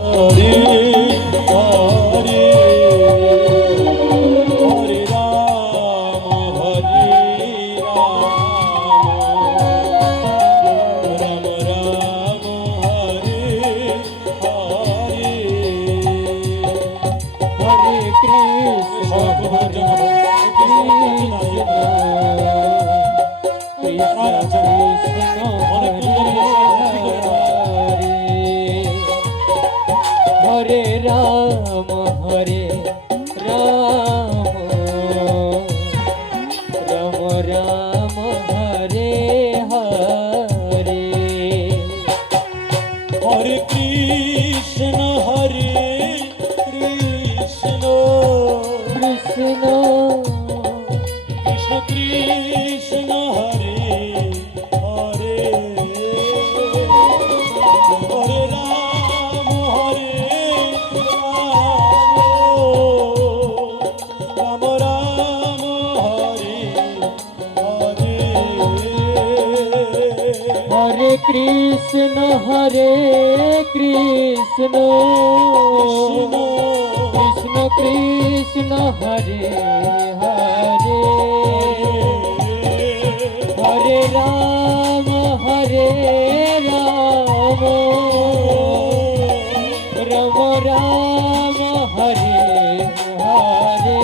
হরে হরে হরে রাম রাম রাম হরে হরে হরে কৃষ্ণ কৃষ্ণ হরে রাম হরে রাম রাম রাম হরে হরে হরে কৃষ্ণ কৃষ্ণ কৃষ্ণ কৃষ্ণ হরে হরে হরে রাম রাম রাম হরে হরে হরে কৃষ্ণ কৃষ্ণ কৃষ্ণ হরে হরে হরে রাম রাম রাম হরে হরে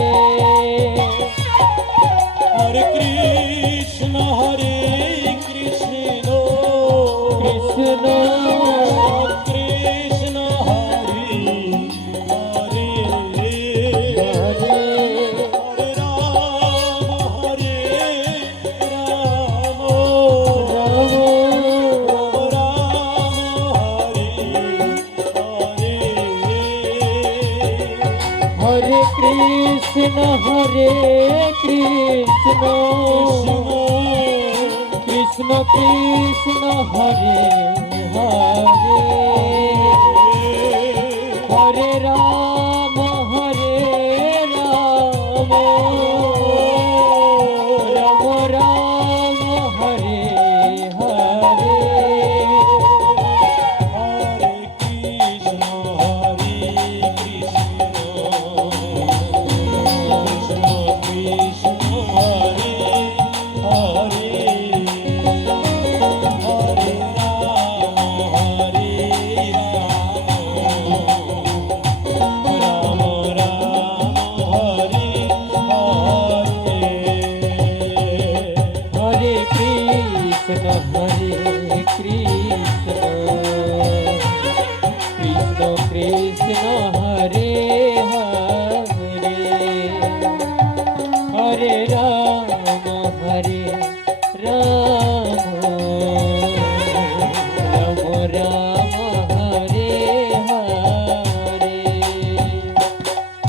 হরে কৃষ্ণ কৃষ্ণ কৃষ্ণ কৃষ্ণ হরে হরে হরে হরে রাম রাম রাম হরে কৃষ্ণ কৃষ্ণ কৃষ্ণ হরে হরে হরে রাম রাম রাম হরে হরে হরে কৃষ্ণ কৃষ্ণ হরে হরে হরে রাম রাম হরে হরে হরে কৃষ্ণ কৃষ্ণ কৃষ্ণ হরে হরে হরে রাম রাম রাম হরে হরে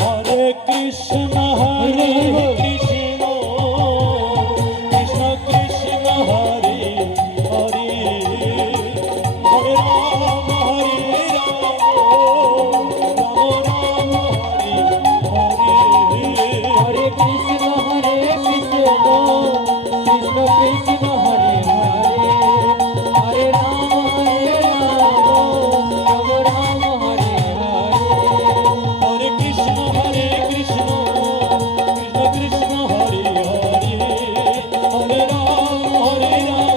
হরে কৃষ্ণ কৃষ্ণ কৃষ্ণ হরে হরে হরে রাম রাম হরে হরে কৃষ্ণ কৃষ্ণ কৃষ্ণ হরে হরে হরে রাম রাম হরে হরে হরে কৃষ্ণ কৃষ্ণ কৃষ্ণ হরে হরে হরে রাম রাম হরে হরে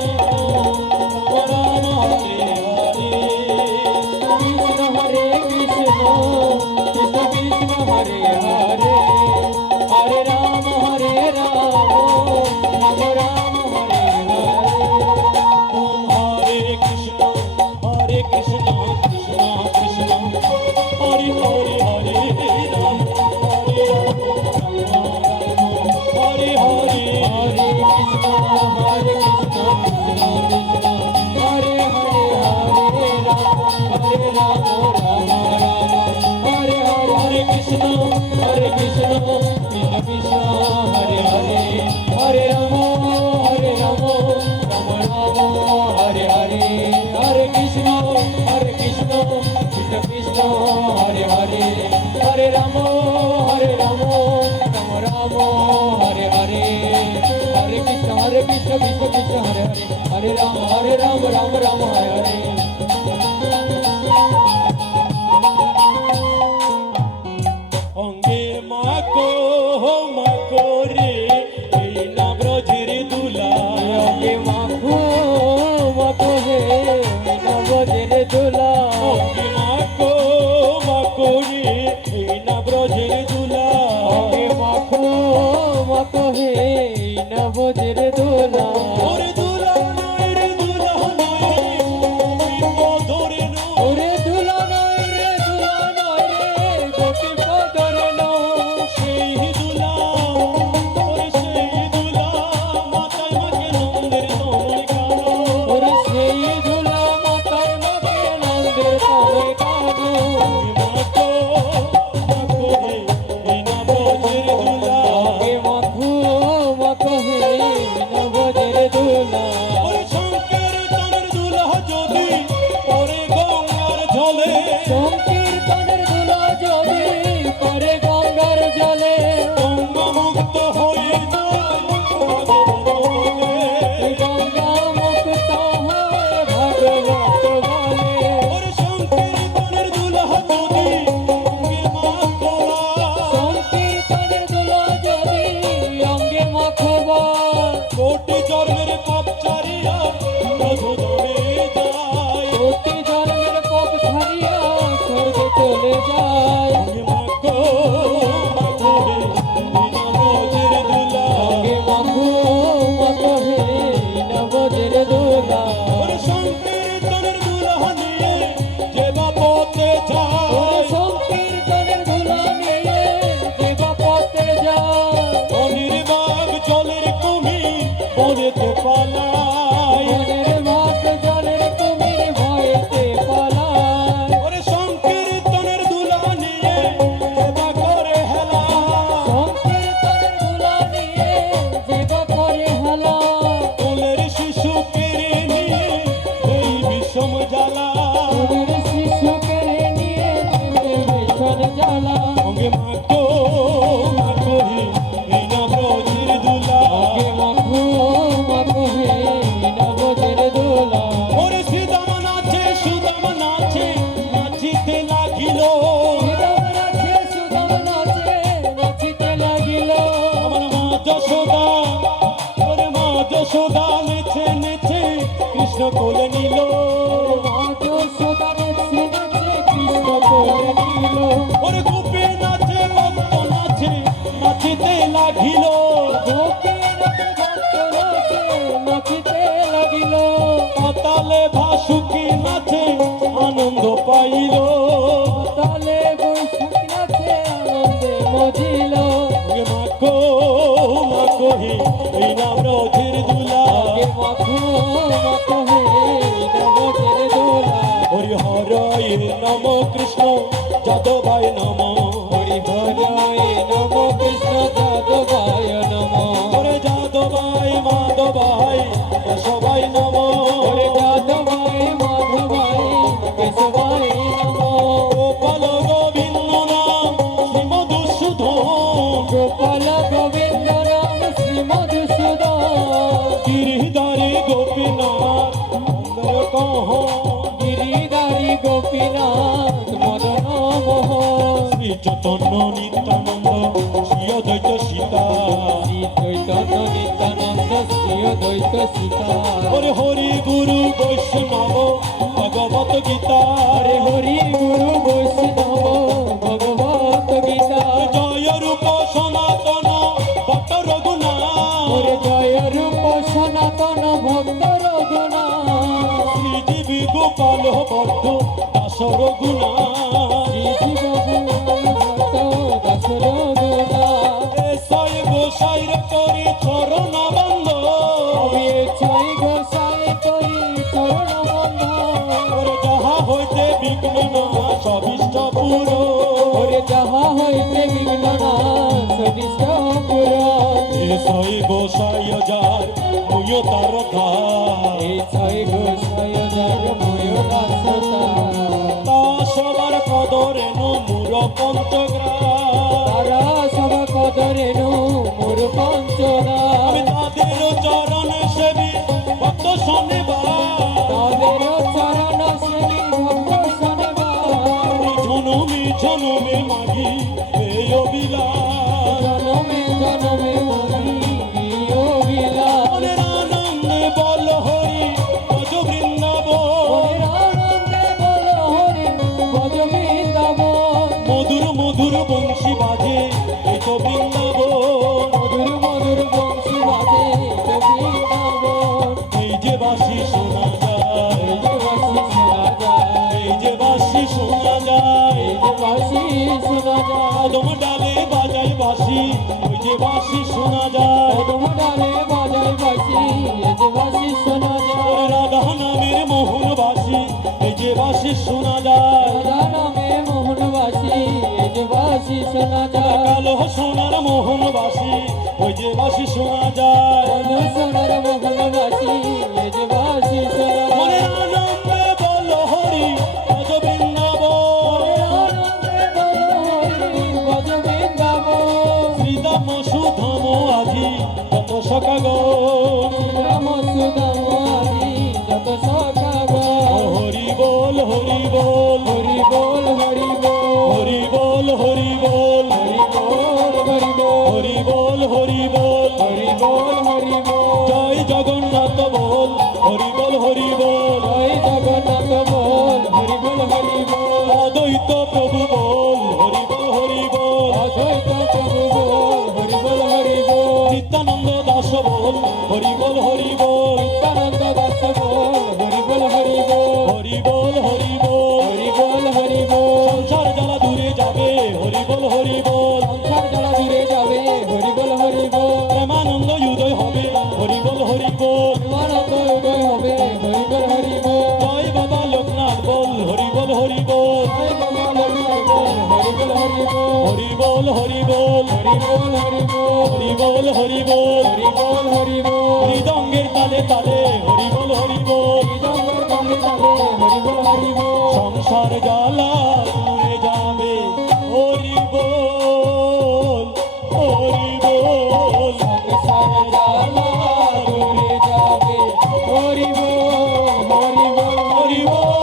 কৃষ্ণ কৃষ্ণ কৃষ্ণ হরে হরে হরে রাম রাম হরে হরে ওম হরে কৃষ্ণ কৃষ্ণ কৃষ্ণ হরে হরে হরে রাম হরে হরে হরে হরে কৃষ্ণ কৃষ্ণ কৃষ্ণ হরে হরে হরে রাম রাম রাম হরে হরে হরে কৃষ্ণ কৃষ্ণ কৃষ্ণ হরে হরে হরে রাম রাম রাম হরে হরে হরে কৃষ্ণ কৃষ্ণ কৃষ্ণ হরে হরে হরে রাম রাম রাম হরে হরে হরে কৃষ্ণ কৃষ্ণ কৃষ্ণ হরে হরে হরে রাম রাম রাম হরে হরে সংকীর্তনের ধুলো যদি পড়ে গঙ্গার জলে গঙ্গা মুক্ত হয়ে যায় ভগবত বলে। গঙ্গা মুক্ত হয়ে ভাগবত বলে ওরে সংকীর্তনের দুলা যদি অঙ্গে মাখোয়া, সংকীর্তনের ধুলো যদি অঙ্গে মাখবা কোটি জন্মের পাপ চারিয়া ব্রজধামে যায়। প্রতি জন্মের পথ ছাড়িয়া স্বর্গে চলে যায় অঙ্গে মাখো মাখো হে বিনা ব্রজের দুলা। অঙ্গে মাখো মাখো হে নবজের দোলা ওরে সংকীর্তনের দুলা নিয়ে যে বাপতে যায়, সংকীর্তনের ধুলা নিয়ে যে বাপতে যায় অনির্বাক জলের কুমির বনেতে পালায়। মনের ভাত জলের কুমির ভয়েতে পালায় ওরে সংকীর্তনের দুলা নিয়ে সেবা করে হেলা, সংকীর্তনের ধুলা নিয়ে যে করে হালা কোলের শিশু কেড়ে নিয়ে এই বিষম জ্বালা। কুমির শিশুকে নিয়ে দেবে ভীষণ জ্বালা অঙ্গে মাখো মাখো হে বিনা ব্রজের দুলা। অঙ্গে মাখো মাখো হে নবজের দোলা ওরে শ্রীদাম নাচে সুদাম নাচে নাচিতে লাগিল। সুদাম নাচে সুদাম নাচে নাচিতে লাগিল আমার মা যশোদা, ওরে মা যশোদা নেচে নেচে কৃষ্ণ কোলে নিল। মা যশোদা নাচে নাচে কৃষ্ণ কোলে নিল ওরে গোপী নাচে ভক্ত নাচে নাচিতে লাগিল। গোপী নাচে ভক্ত নাচে নাচিতে লাগিল পাতালে ভাসুকি নাচে আনন্দ পাইল। তালে বৈশাখ নাচে আনন্দে মজিল অঙ্গে মাখো মাখো হে এই নাম রথের দুলা। অঙ্গে মাখো মাখো হে নবজের দোলা হরি হরয়ে নম কৃষ্ণ যাদবায় নম। হরি হরায় নম কৃষ্ণ যাদবায় নম হরে যাদবায় মাধবায় কেশবায় নম। হরে যাদবায় মাধবায় কেশবায় নম গোপাল গোবিন্দ নাম শ্রীমধুসূদন। গোপাল গোবিন্দ নাম শ্রীমধুসূদন গিরিধারী গোপীনাথ মন্দর কহ। গিরিধারী গোপীনাথ মদন মোহন শ্রী চৈতন্য নিত্যানন্দ শ্রী অদ্বৈত সীতা। শ্রী চৈতন্য নিত্যানন্দ শ্রী অদ্বৈত সীতা হরে হরি গুরু বৈষ্ণব ভগবত গীতা। হরে হরি গুরু বৈষ্ণব ভগবত গীতা জয় রূপ সনাতন ভক্ত রঘুনাথ। হরে জয় রূপ সনাতন ভক্ত রঘুনাথ শ্রীজীবী গোপাল ভট্ট দাস রঘুনাথ। শ্রী জীব ভক্ত দাস রঘুনাথ এসয় গোসাইর করি চরণ বন্ধ। আমি চাই গোসাই করি চরণ বন্ধ ওরে যাহা হইতে বিঘ্ন না সবিষ্ট পুরো। ওরে যাহা হইতে বিঘ্ন না সদিষ্ট পুরন এসয় গোসাই যার মুয় তার ধার। এই ছয় গোসাই যার ময়ূরা সতা তা সবার কদরেনু মূর পঞ্চগ্রাম। তারা সব কদরেনু মোর পঞ্চনা আমি তাদের চরণে সেবী ভক্ত শনিবার। তাদের চরণ সেবী ভক্ত শনিবার জনমে জনমে মাগি এই অবিলাস। জনমে জনমে মরি অভিলাষ মনের আনন্দে বল হরি ভজ বৃন্দাবন। মনের আনন্দে বল হরি ভজ বৃন্দাবন মধুর মধুর বংশী বাজে এই তো বৃন্দাবন। মধুর মধুর বংশী বাজে বৃন্দাবন এই যে বাঁশি শোনা যায়, এই যে বাঁশি শোনা যায় এই যে বাঁশি শোনা যায়। এই যে বাঁশি শোনা যায় কদম ডালে বাজায় বাঁশি ওই যে বাঁশি শোনা যায়। কদম ডালে বাজায় বাঁশি এই যে বাঁশি শোনা যায় রাধা নামের মোহন বাঁশি এই যে বাঁশি শোনা যায়। রাধা নামে মোহনবাসী এই যে বাঁশি শোনা যায় কালো সোনার মোহন বাঁশি ওই যে বাঁশি শোনা যায়। কালো সোনার মোহনবাসী এই যে বাঁশি শোনা যায় মনের আনন্দে বল হরি ভজ বৃন্দাবন। মনের হরি বল অদ্বৈত প্রভু বল হরি বল হরি বল অদ্বৈত প্রভু বল হরি বল হরি বল নিত্যানন্দ দাস বল হরি বল হরি বল নিত্যানন্দ দাস বল হরি বল হরি বল হরি বল হরি বল হরি বল হরি বল সংসার জ্বালা দূরে যাবে হরি বল হরি বল সংসার জ্বালা দূরে যাবে হরি বল হরি বল প্রেমানন্দ উদয় হবে হরি বল হরি বল প্রেমানন্দ উদয় হবে হরি বল হরি বল জয় বাবা লোকনাথ বল হরি বল হরি বল জয় বাবা লোকনাথ বল হরি বল হরি বল হরি বল হরি বল হরি বল হরি বল হরি বল হরি বল হরি বল হরি বল মৃদঙ্গের তালে তালে হরি বল হরি বল জঙ্গল কালে কালে হরি বল হরি বল সংসার জ্বালা দূরে যাবে হরি বল হরি বল সংসার জ্বালা দূরে যাবে হরি বল হরি বল হরি বল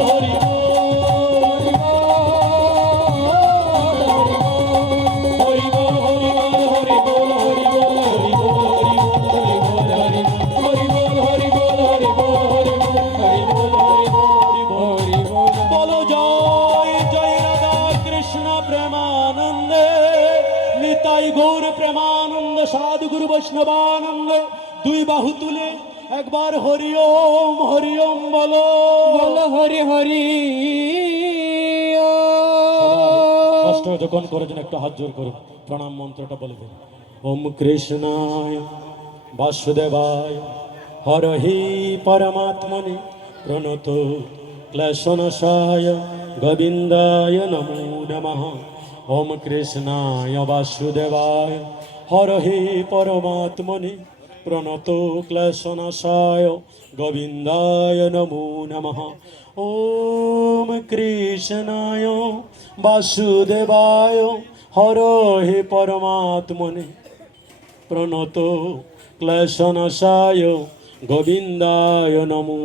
হরি বল হরি বল হরি বল হরি বল হরি বল হরি বল হরি বল হরি বল হরি বল হরি বল হরি বল হরি বল হরি বল হরি বল বলো জয় জয় রাধা কৃষ্ণ প্রেমানন্দে নিতাই গৌর প্রেমানন্দ সাধু গুরু বৈষ্ণবানন্দ দুই বাহু তুলে একবার হরি ওম বলো বল হরি হরি কষ্ট যখন করেছেন একটু হাত জোর করে প্রণাম মন্ত্রটা বলে দিন ওম কৃষ্ণায় বাসুদেবায় হরহি পরমাত্মনে প্রণত ক্লেশনাশায় গোবিন্দায় নমো নমঃ ওম কৃষ্ণায় বাসুদেবায় হরহি পরমাত্মনে প্রণত ক্লেশনাশায় গোবিন্দায় নমো নমঃ ওম কৃষ্ণায় বাসুদেবায় হরহে পরমাত্মনে প্রণত ক্লেশনাশায় গোবিন্দায় নমো